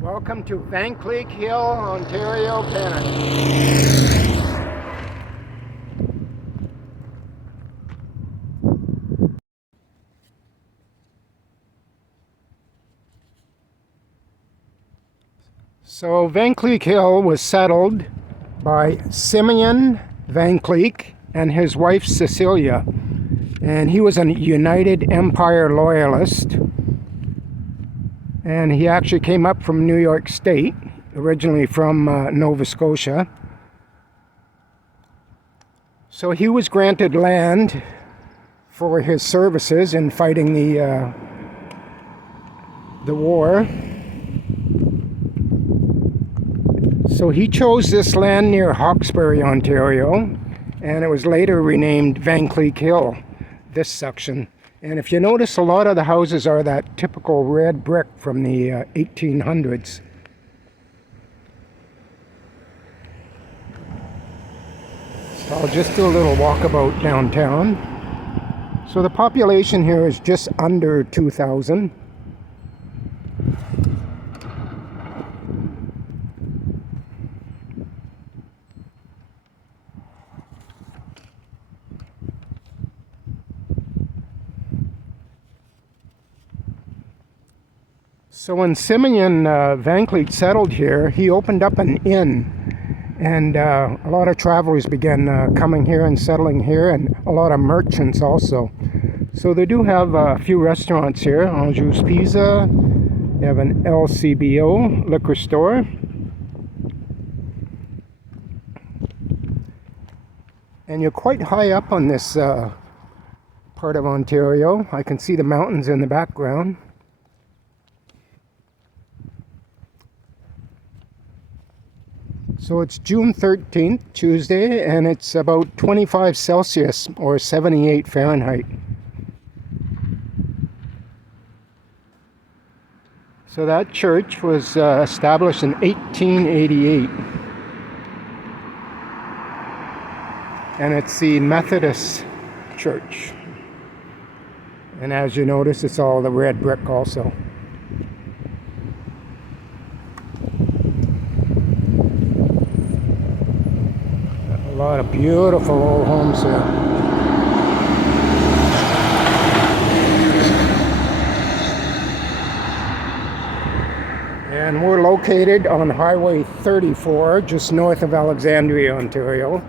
Welcome to Vankleek Hill, Ontario, Canada. So Vankleek Hill was settled by Simeon Vankleek and his wife Cecilia. And he was a United Empire loyalist. And he actually came up from New York State, originally from Nova Scotia. So he was granted land for his services in fighting the war. So he chose this land near Hawkesbury, Ontario, and it was later renamed Vankleek Hill, this section. And if you notice, a lot of the houses are that typical red brick from the 1800s. So I'll just do a little walkabout downtown. So the population here is just under 2,000. So when Simeon Vankleek settled here, he opened up an inn, and a lot of travelers began coming here and settling here, and a lot of merchants also. So they do have a few restaurants here. Anjou's Pizza, they have an LCBO liquor store. And you're quite high up on this part of Ontario. I can see the mountains in the background. So it's June 13th, Tuesday, and it's about 25 Celsius or 78 Fahrenheit. So that church was established in 1888. And it's the Methodist church. And as you notice, it's all the red brick also. A lot of beautiful old homes here. And we're located on Highway 34, just north of Alexandria, Ontario.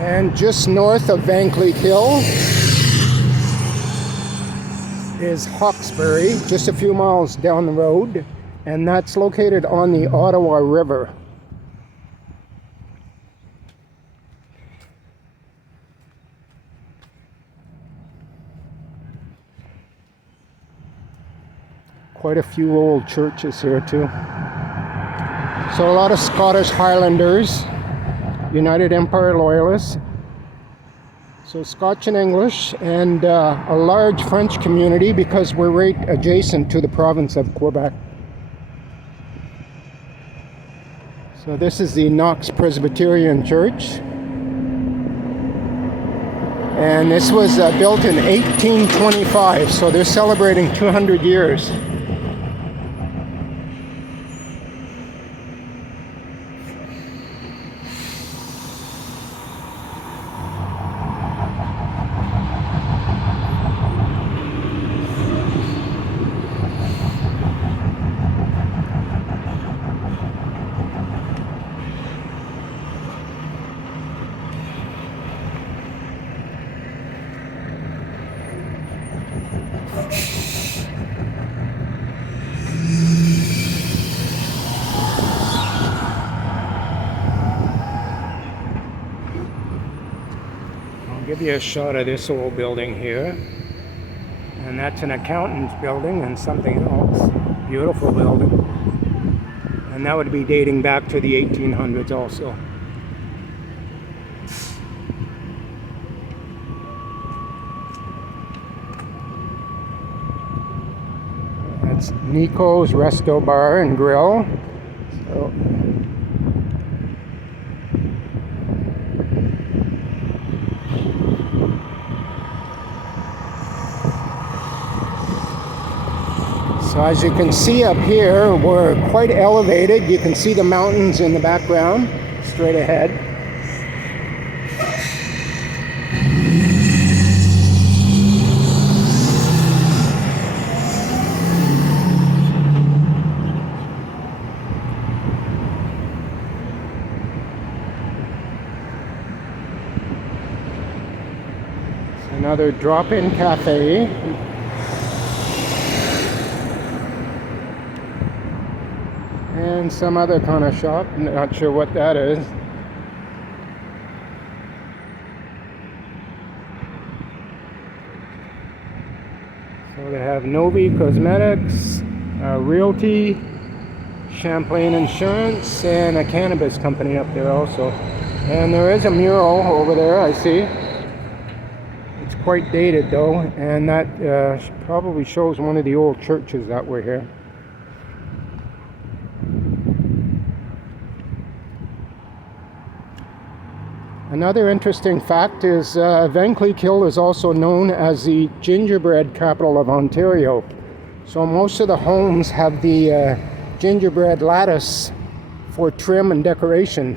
And just north of Vankleek Hill is Hawkesbury, just a few miles down the road, and that's located on the Ottawa River. Quite a few old churches here too. So a lot of Scottish Highlanders, United Empire loyalists. So Scotch and English, and a large French community because we're right adjacent to the province of Quebec. So this is the Knox Presbyterian Church. And this was built in 1825, so they're celebrating 200 years. I'll give you a shot of this old building here. And that's an accountant's building and something else. Beautiful building. And that would be dating back to the 1800s also. It's Nico's Resto Bar and Grill. So as you can see up here, we're quite elevated. You can see the mountains in the background, straight ahead. Another drop-in cafe. And some other kind of shop, not sure what that is. So they have Novi Cosmetics, Realty, Champlain Insurance, and a cannabis company up there also. And there is a mural over there, I see. It's quite dated though, and that probably shows one of the old churches that were here. Another interesting fact is Vankleek Hill is also known as the gingerbread capital of Ontario. So most of the homes have the gingerbread lattice for trim and decoration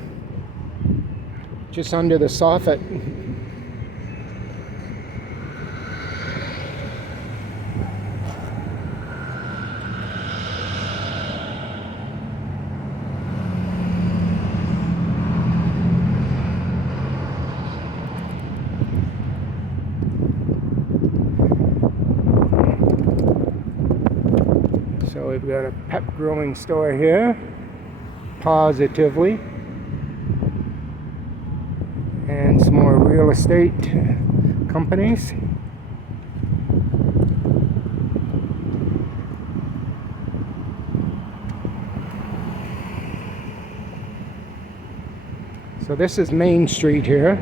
just under the soffit. So we've got a pet growing store here, Positively, and some more real estate companies. So this is Main Street here,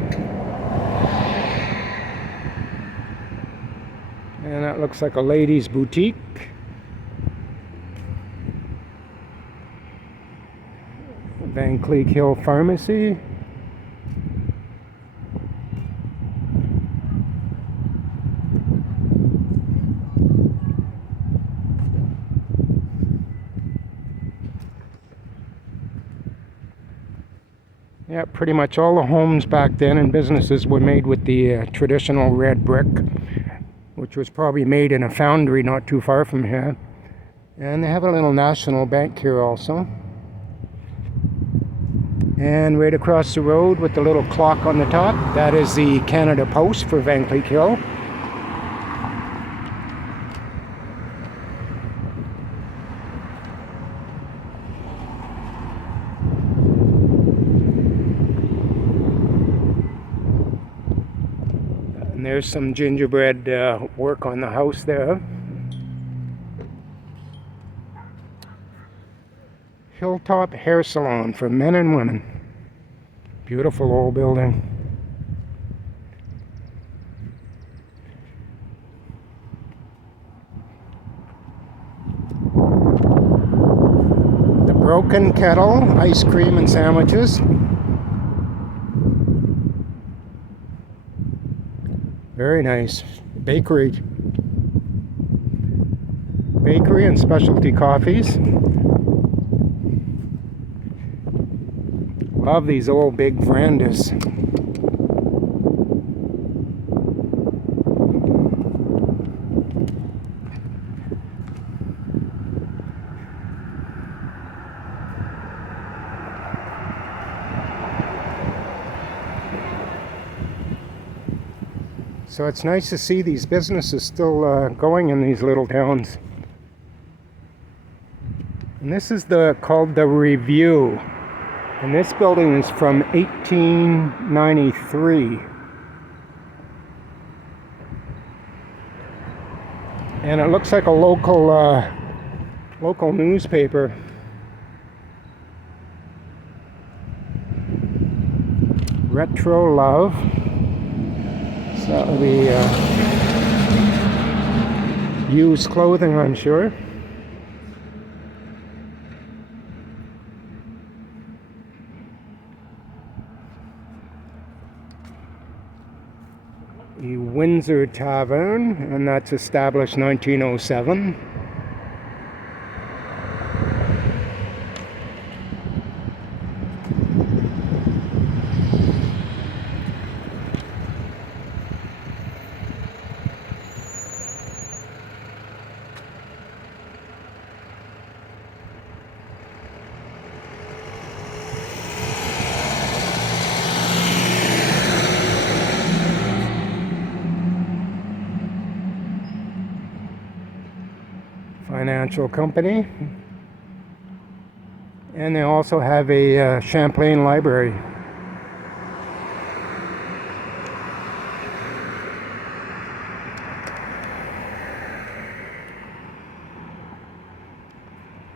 and that looks like a ladies' boutique. Vankleek Hill Pharmacy. Yeah, pretty much all the homes back then and businesses were made with the traditional red brick, which was probably made in a foundry not too far from here. And they have a little National Bank here also. And right across the road with the little clock on the top, that is the Canada Post for Vankleek Hill. And there's some gingerbread work on the house there. Hilltop Hair Salon for men and women. Beautiful old building. The Broken Kettle, ice cream and sandwiches. Very nice. Bakery and specialty coffees. Love these old big verandas. So it's nice to see these businesses still going in these little towns. And this is called the Review. And this building is from 1893. And it looks like a local newspaper. Retro Love. So that would be used clothing, I'm sure. The Windsor Tavern, and that's established 1907. Financial company, and they also have a Champlain library.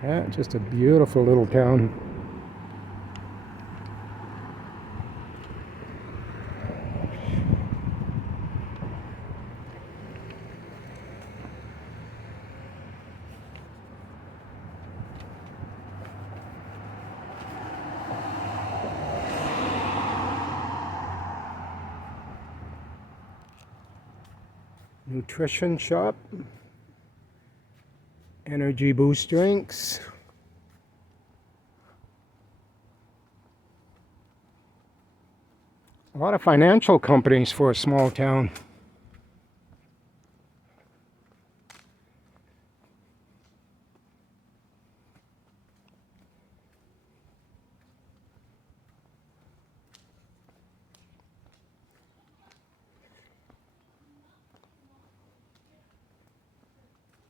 Yeah, just a beautiful little town. Nutrition shop, energy boost drinks, a lot of financial companies for a small town.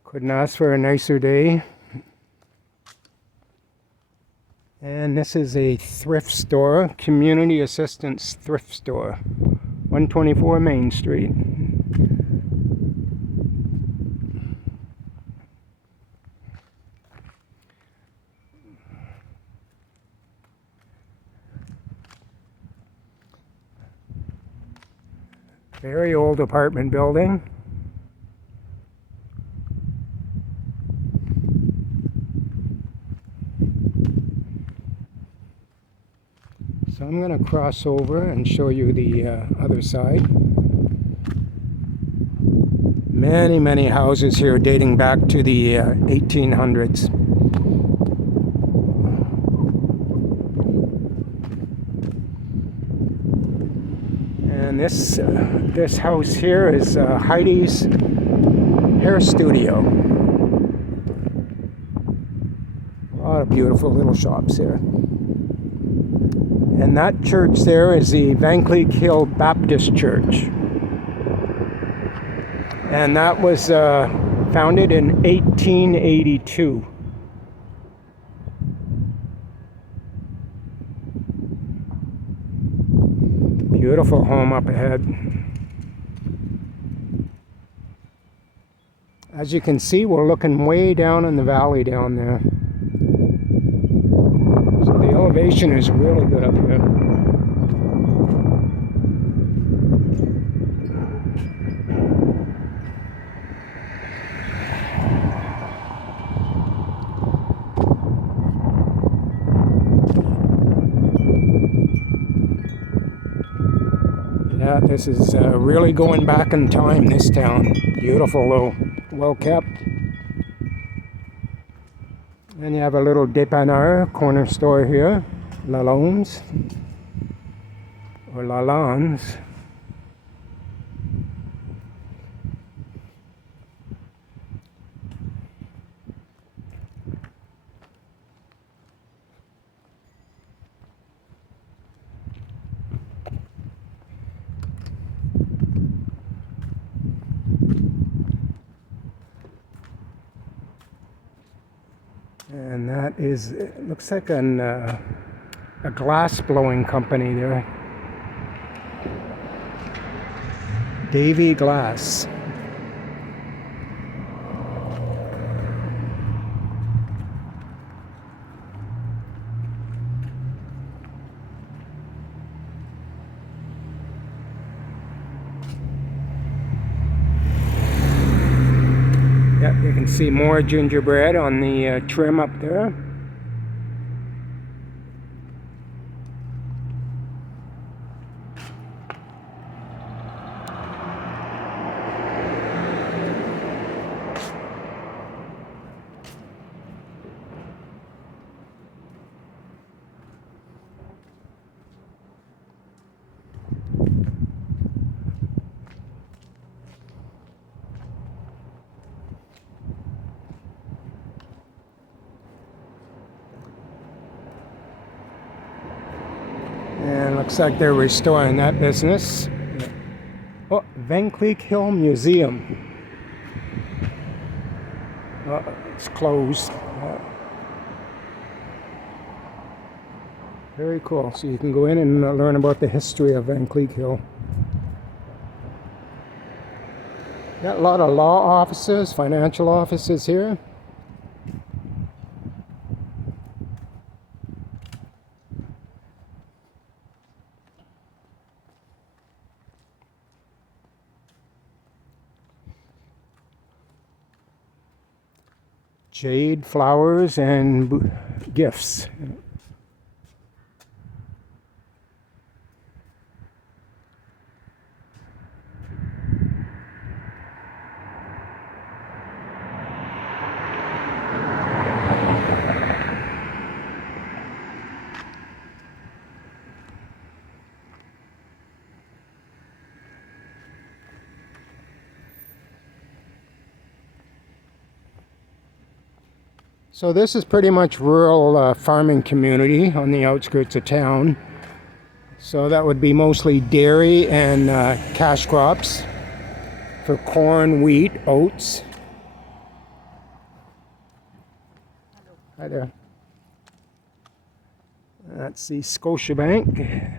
Couldn't ask for a nicer day. And this is a thrift store, community assistance thrift store, 124 Main Street. Very old apartment building. So I'm going to cross over and show you the other side. Many houses here dating back to the 1800s. And this house here is Heidi's hair studio. A lot of beautiful little shops here. And that church there is the Vankleek Hill Baptist Church. And that was founded in 1882. Beautiful home up ahead. As you can see, we're looking way down in the valley down there. So the elevation is really good up here. Yeah, this is really going back in time, this town. Beautiful though, well kept. And you have a little dépanneur, corner store here, Lalonde's, or Lalonde's. And that is, it looks like a glass blowing company there. Davy Glass. Yep, you can see more gingerbread on the trim up there. Looks like they're restoring that business. Oh, Vankleek Hill Museum. It's closed. Very cool. So you can go in and learn about the history of Vankleek Hill. Got a lot of law offices, financial offices here. Jade flowers and gifts. So this is pretty much rural farming community on the outskirts of town. So that would be mostly dairy and cash crops for corn, wheat, oats. Hi there. That's the Scotiabank.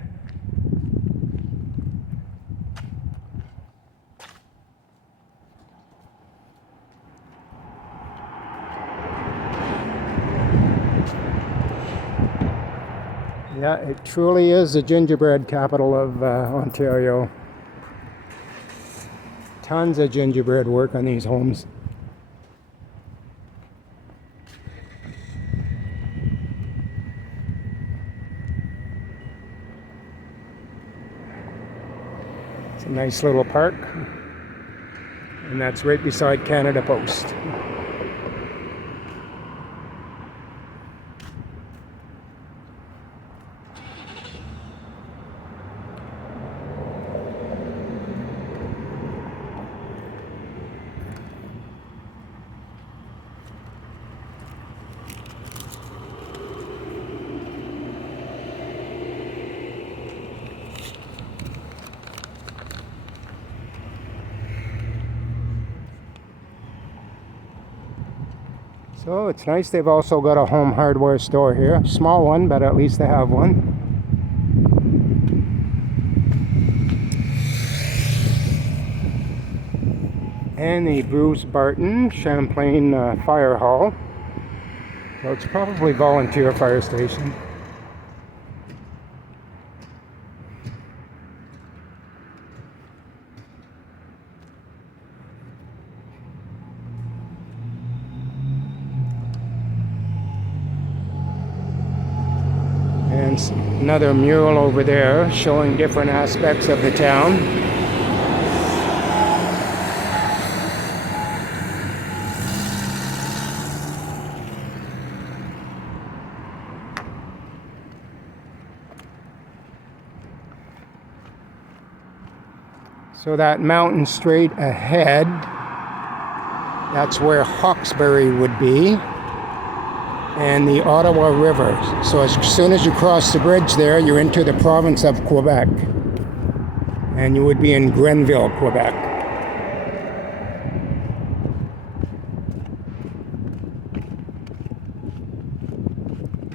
Yeah, it truly is the gingerbread capital of Ontario. Tons of gingerbread work on these homes. It's a nice little park, and that's right beside Canada Post. So it's nice they've also got a home hardware store here. Small one, but at least they have one. And the Bruce Barton Champlain Fire Hall. So it's probably volunteer fire station. And another mural over there showing different aspects of the town. So that mountain straight ahead, that's where Hawkesbury would be, and the Ottawa River. So as soon as you cross the bridge there, you're into the province of Quebec, and you would be in Grenville, Quebec.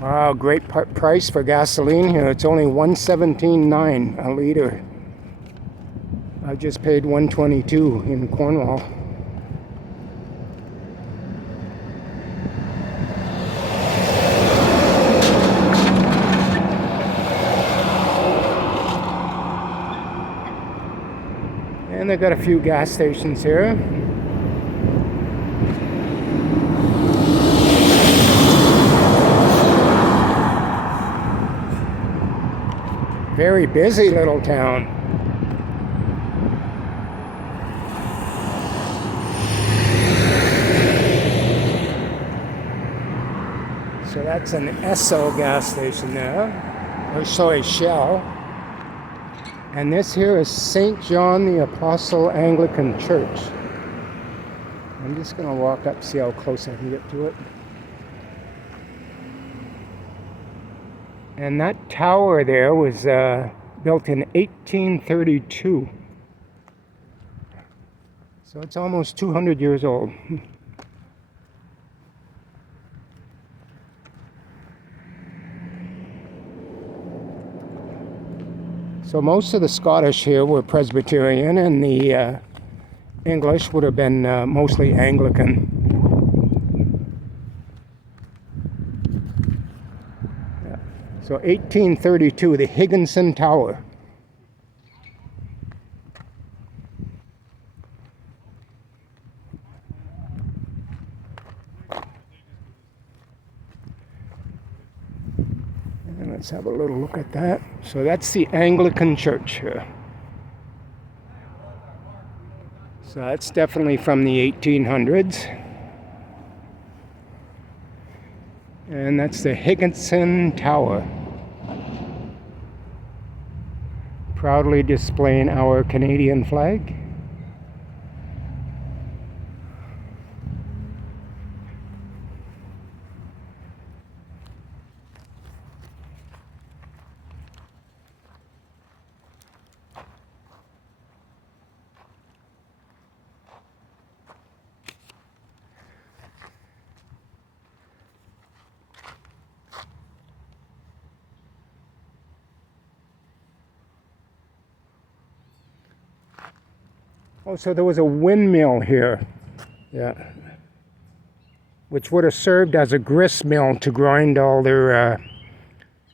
Wow, great price for gasoline here. It's only $1.17.9 a liter. I just paid $1.22 in Cornwall. And they've got a few gas stations here. Very busy little town. So that's an Esso gas station there, or sorry, Shell. And this here is St. John the Apostle Anglican Church. I'm just going to walk up, see how close I can get to it. And that tower there was built in 1832. So it's almost 200 years old. So most of the Scottish here were Presbyterian, and the English would have been mostly Anglican. Yeah. So 1832, the Higginson Tower. And let's have a little look at that. So that's the Anglican Church here. So that's definitely from the 1800s. And that's the Higginson Tower. Proudly displaying our Canadian flag. Oh, so there was a windmill here. Yeah. Which would have served as a grist mill to grind all their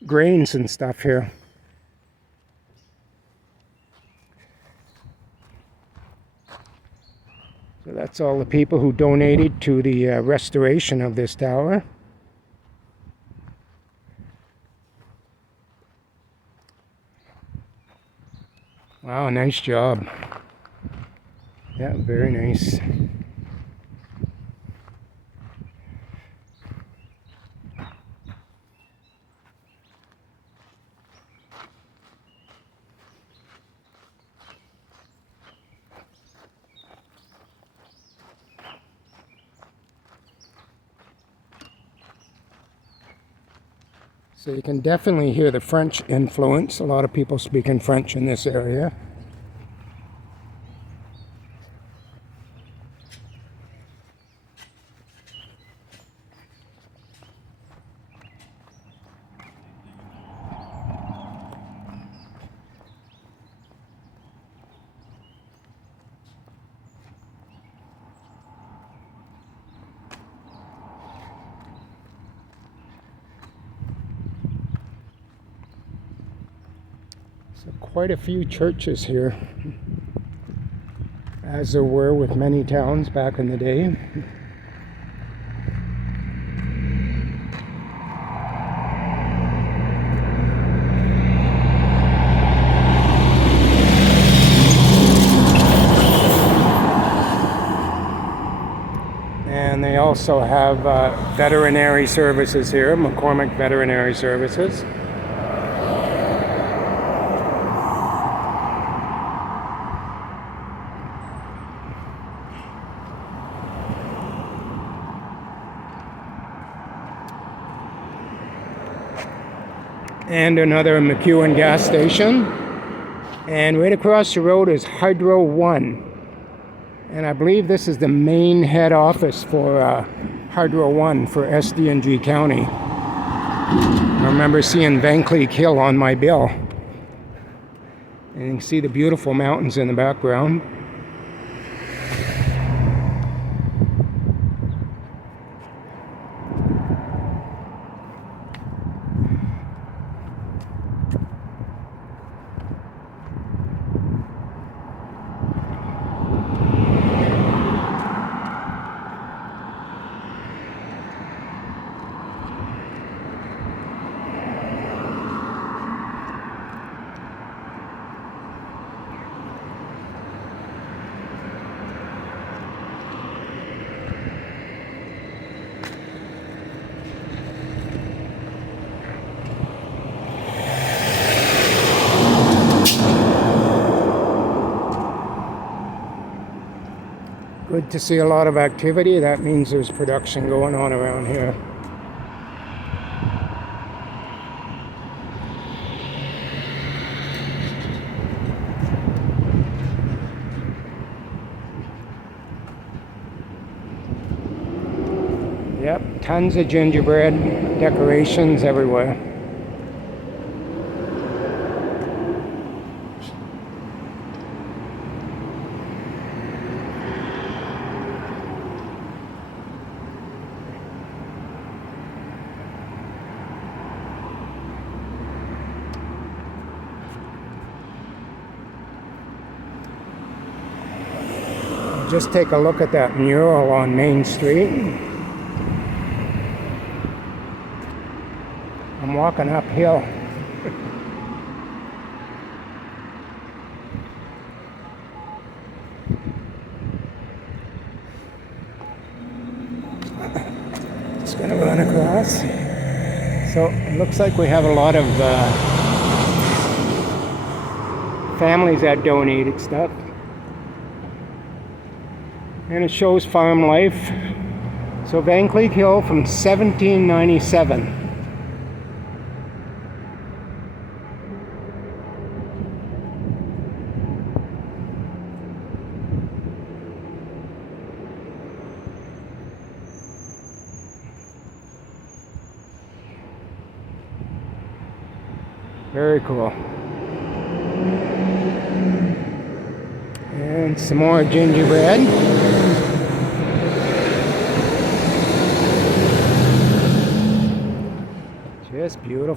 grains and stuff here. So that's all the people who donated to the restoration of this tower. Wow, nice job. Yeah, very nice. So you can definitely hear the French influence. A lot of people speaking French in this area. So quite a few churches here, as there were with many towns back in the day. And they also have veterinary services here, McCormick Veterinary Services. And another McEwen gas station. And right across the road is Hydro One. And I believe this is the main head office for Hydro One for SD&G County. I remember seeing Vankleek Hill on my bill. And you can see the beautiful mountains in the background. Good to see a lot of activity. That means there's production going on around here. Tons of gingerbread decorations everywhere. Just take a look at that mural on Main Street. I'm walking uphill. Just gonna run across. So it looks like we have a lot of families that donated stuff. And it shows farm life. So Vankleek Hill from 1797. Very cool. And some more gingerbread. Just beautiful.